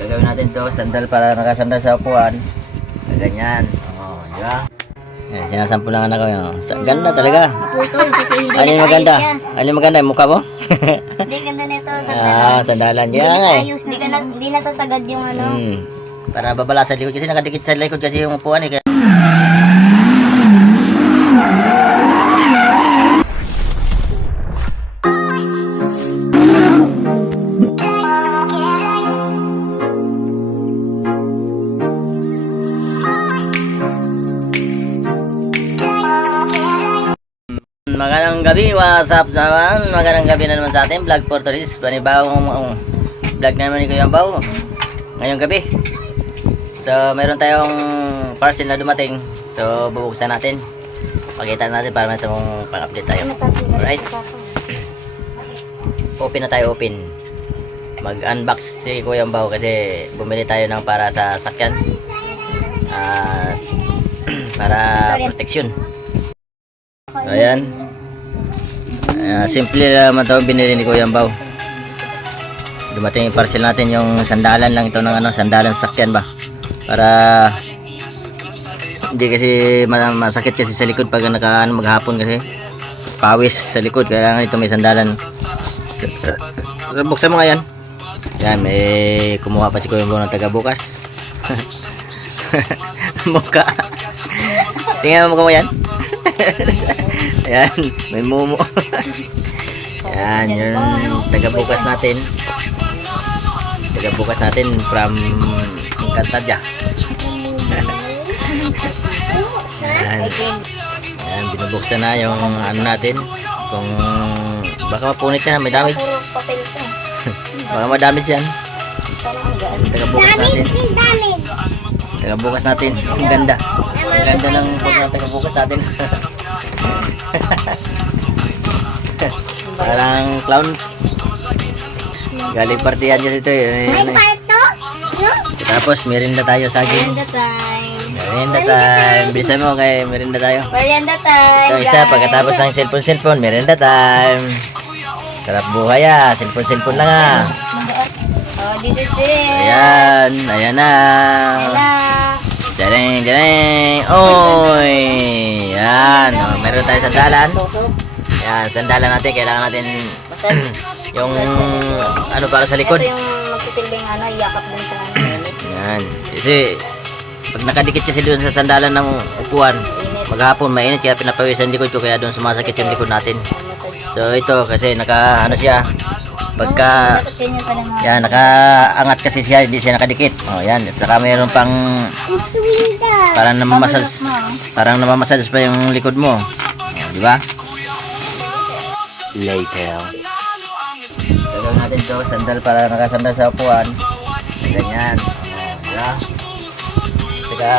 Gagawin natin to, sandal para nakasandal sa upuan. Ganyan. Oh, di ba? Yan, sinasample lang anak ko yun. Ganda talaga. Putol kasi hindi Alin maganda? Alin maganda? Yung mukha mo? Hindi ganda nito sa Sandalan. Hindi Yan eh. ayos, hindi nasasagad yung ano. Para babala sa likod kasi nakadikit sa likod kasi yung upuan eh. Magandang gabi, what's up naman? Magandang gabi na naman sa atin, Vlog for Tourist. Panibawang vlog na naman ni Kuya Ambao ngayong gabi. So, meron tayong parcel na dumating. So, bubuksan natin. Pakita natin para may itong pang-update tayo. Alright. Open na tayo, open. Mag-unbox si Kuya Ambao kasi bumili tayo ng para sa sakyan. Para protection. So, ayan. Simple naman ito binili ni Kuya Ambao. Dumating yung parcel natin, yung sandalan lang ito ng ano, sandalan sakyan ba, para hindi kasi masakit kasi sa likod pag maghapon kasi pawis sa likod, kaya nga ito may sandalan. Buksan mo nga yan. Yan, may kumuha pa si Kuya Ambao ng taga bukas. Mukha. Tingnan mo mukha mo yan. Ayan, may mumu. Ayan, yun taga-bukas natin. Taga-bukas natin from Cantadja. Ayan. Ayan, binubuksan na yung ano natin. Kung baka mapunit na, may damage. Baka madamage yan. Taga-bukas natin. Taga-bukas natin. Ang ganda. Ang ganda ng taga-bukas natin. Parang clowns. Galing partihan dyan ito eh. Tapos merinda tayo, saging. Merinda time. Bilisan mo kay merinda tayo. Merienda time. Ito isa, pagkatapos ng cellphone, merinda time. Sarap buhay ah, cellphone lang ah. Oh, this is it. Ayan, ayan na. Jareng, jareng. Oy! Yan, oh, meron tayo sandalan. Yan, sandalan natin, kailangan natin yung ano para sa likod. Ito yung magsisilbing ano, yakap dun sa helmet. Yan, kasi pag nakadikit kasi doon sa sandalan ng upuan, maghapon mainit kaya pinapawisan likod ko, kaya doon sumasakit yung likod natin. So ito kasi naka ano siya, pagka yan nakaangat kasi siya, hindi siya nakadikit. Oh, yan, at saka mayroon pang parang namamassage pa yung likod mo. Oh, di ba? Later. Gagawin natin to, sandal para nakasandal sa upuan. Ganyan. Oh, di ba? Saka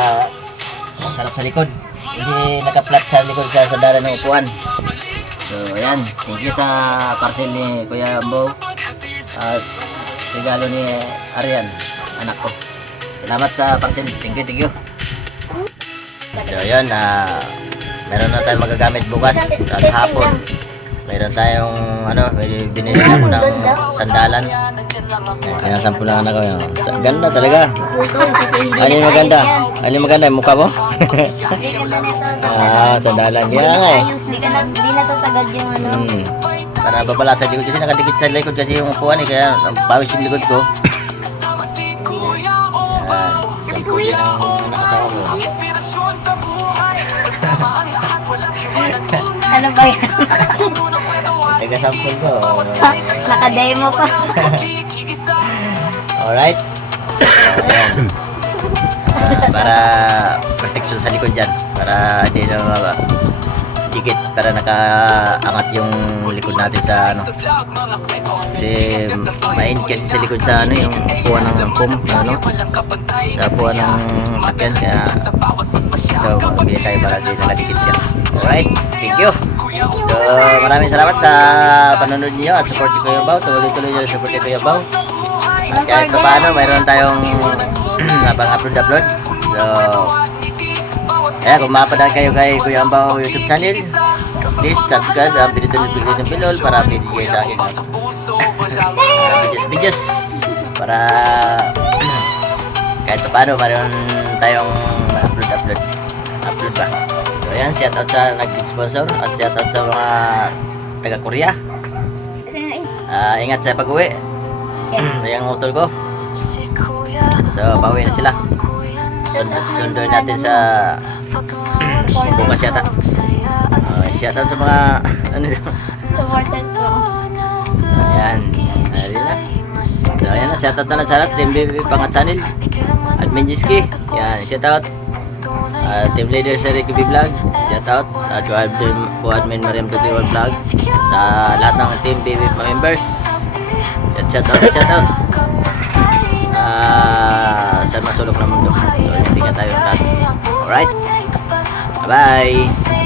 masarap sa likod. Hindi naka-flat sa likod sa sandalan ng upuan. So, ayan. Thank you sa parcel ni Kuya Ambao. At regalo ni Arian, anak ko. Salamat sa parcel. Thank you. So, ayan. Meron na tayong magagamit bukas sa hapon. Meron tayong binili ako ng sandalan. Sinasample lang anak ko yun. Ganda talaga. Alin maganda? Alin maganda? Yung mukha mo? Hindi ganda nito. Sandalan. Yan nga eh. Hindi nasasagad yung ano. Para babala sa likod kasi nakadikit sa likod kasi yung upuan eh, kaya pawis yung likod ko. Yan. Sample ng nakasawa mo. Ano ba yan? Taga-sample ko. Naka-demo pa. Alright. Ayan. Para protection sa likod dyan. Para hindi na dikit. Para nakaangat yung likod natin sa ano. Kasi mainit kasi sa likod sa ano, yung upuan ng pum. Ano? Sa upuan ng sakyan. Kaya ito, magbili tayo para hindi nakadikit yan. Alright. Thank you. So, maraming salamat sa panonood niyo at support ko yung Bao. Tuloy-tuloy niyo support ko yung Bao. At kahit pa paano, mayroon tayong napang-upload. So, kaya kung mapadaan kayo kay Kuya Ambao YouTube channel, please subscribe ang pinitulog notification bell para update kayo sa akin videos para kahit paano mayroon tayong upload ba. So ayan, shout out sa nag-sponsor at shout out sa mga taga Korea. Ingat sa pag-uwi. Yung utol ko. So pauwi na sila. Sunduin natin sa bukas yata. Shout out sa mga ano dito. Supporters ko. Ayan. Ayun na. So ayan na, shout out na lang sa lahat. Team BBB Pangat Channel. Admin Jiski. Ayan, shout out. Team leader sa Ricky B Vlog. Shout out. Po admin Mariam Tutuwal Vlog. Sa lahat ng Team BBB members. Shout out. Sa masulok na mundo. So, hindi ka tayo lahat. Alright. Bye-bye.